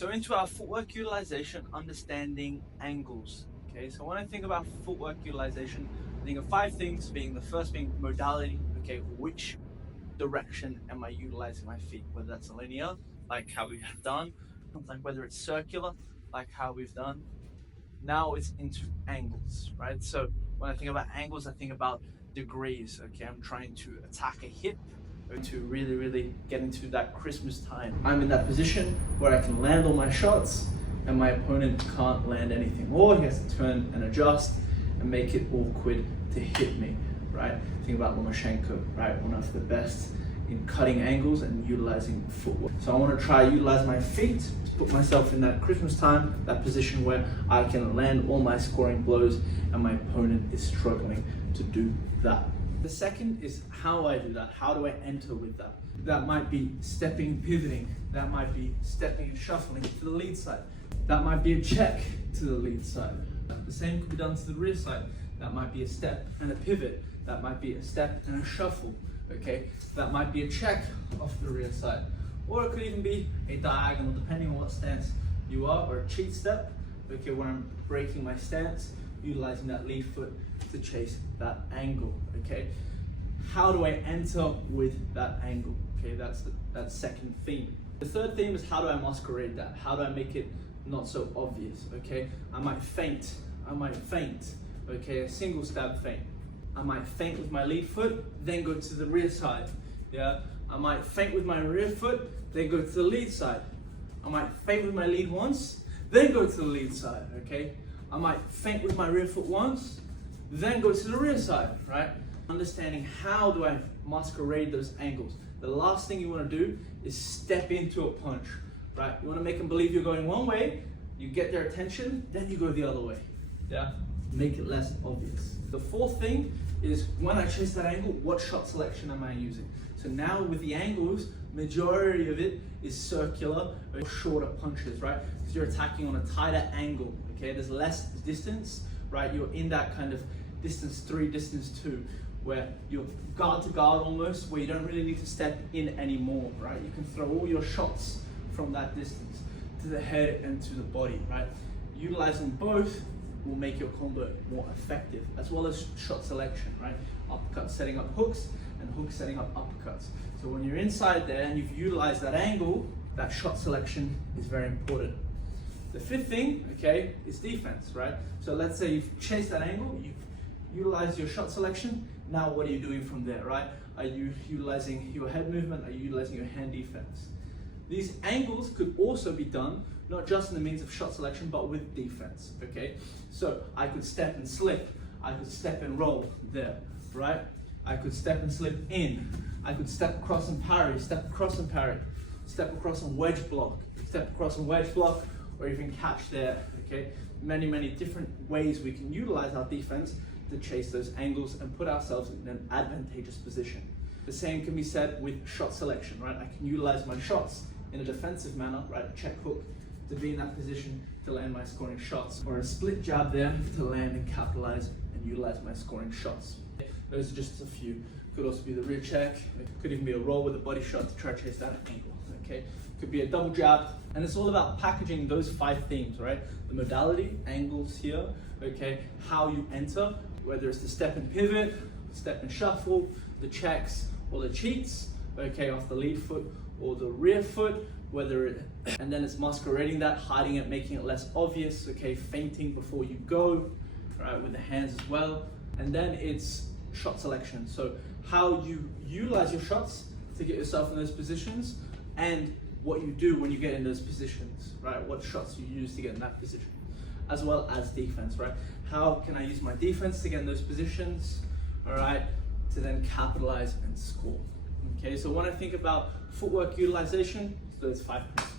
So into our footwork utilization, understanding angles. Okay, so when I think about footwork utilization, I think of 5 things, being the first being modality. Okay, which direction am I utilizing my feet? Whether that's linear, like how we have done, like whether it's circular, like how we've done. Now it's into angles, right? So when I think about angles, I think about degrees. Okay, I'm trying to attack a hip or to really get into that Christmas time. I'm in that position where I can land all my shots and my opponent can't land anything, or he has to turn and adjust and make it awkward to hit me, right? Think about Lomachenko, right? One of the best in cutting angles and utilizing footwork. So I want to try utilize my feet to put myself in that Christmas time, that position where I can land all my scoring blows and my opponent is struggling to do that. The second is how I do that. How do I enter with that? That might be stepping, pivoting. That might be stepping and shuffling to the lead side. That might be a check to the lead side. The same could be done to the rear side. That might be a step and a pivot. That might be a step and a shuffle. Okay, that might be a check off the rear side. Or it could even be a diagonal, depending on what stance you are, or a cheat step. Okay, when I'm breaking my stance, utilizing that lead foot to chase that angle. Okay, how do I enter with that angle? Okay, that's that second theme. The third theme is how do I masquerade that? How do I make it not so obvious? Okay, I might feint. Okay, a single stab feint. I might feint with my lead foot, then go to the rear side. Yeah, I might feint with my rear foot, then go to the lead side. I might feint with my lead once, then go to the lead side. Okay, I might feint with my rear foot once, then go to the rear side. Right? Understanding how do I masquerade those angles. The last thing you want to do is step into a punch. Right? You want to make them believe you're going one way, you get their attention, then you go the other way. Yeah. Make it less obvious. The fourth thing is when I chase that angle, what shot selection am I using? So now with the angles, majority of it is circular or shorter punches, right? Because you're attacking on a tighter angle, okay? There's less distance, right? You're in that kind of distance 3, distance 2, where you're guard to guard almost, where you don't really need to step in anymore, right? You can throw all your shots from that distance to the head and to the body, right? Utilizing both will make your combo more effective, as well as shot selection, right? Uppercuts setting up hooks and hooks setting up uppercuts. So when you're inside there and you've utilized that angle, that shot selection is very important. The fifth thing, okay, is defense, right? So let's say you've chased that angle, you've utilized your shot selection, now what are you doing from there, right? Are you utilizing your head movement? Are you utilizing your hand defense? These angles could also be done not just in the means of shot selection, but with defense, okay? So I could step and slip, I could step and roll there, right? I could step and slip in, I could step across and parry, step across and parry, step across and wedge block, step across and wedge block, or even catch there, okay? Many different ways we can utilize our defense to chase those angles and put ourselves in an advantageous position. The same can be said with shot selection, right? I can utilize my shots in a defensive manner, right? A check hook to be in that position to land my scoring shots, or a split jab there to land and capitalize and utilize my scoring shots. Those are just a few. Could also be the rear check. It could even be a roll with a body shot to try to chase that angle, okay? Could be a double jab, and it's all about packaging those 5 themes, right? The modality, angles here, okay? How you enter, whether it's the step and pivot, step and shuffle, the checks or the cheats, okay, off the lead foot or the rear foot, and then it's masquerading that, hiding it, making it less obvious, okay, feinting before you go, right, with the hands as well. And then it's shot selection. So how you utilize your shots to get yourself in those positions, and what you do when you get in those positions, right? What shots you use to get in that position, as well as defense, right? How can I use my defense to get in those positions, all right, to then capitalize and score? Okay, so when I think about footwork utilization, those 5 principles.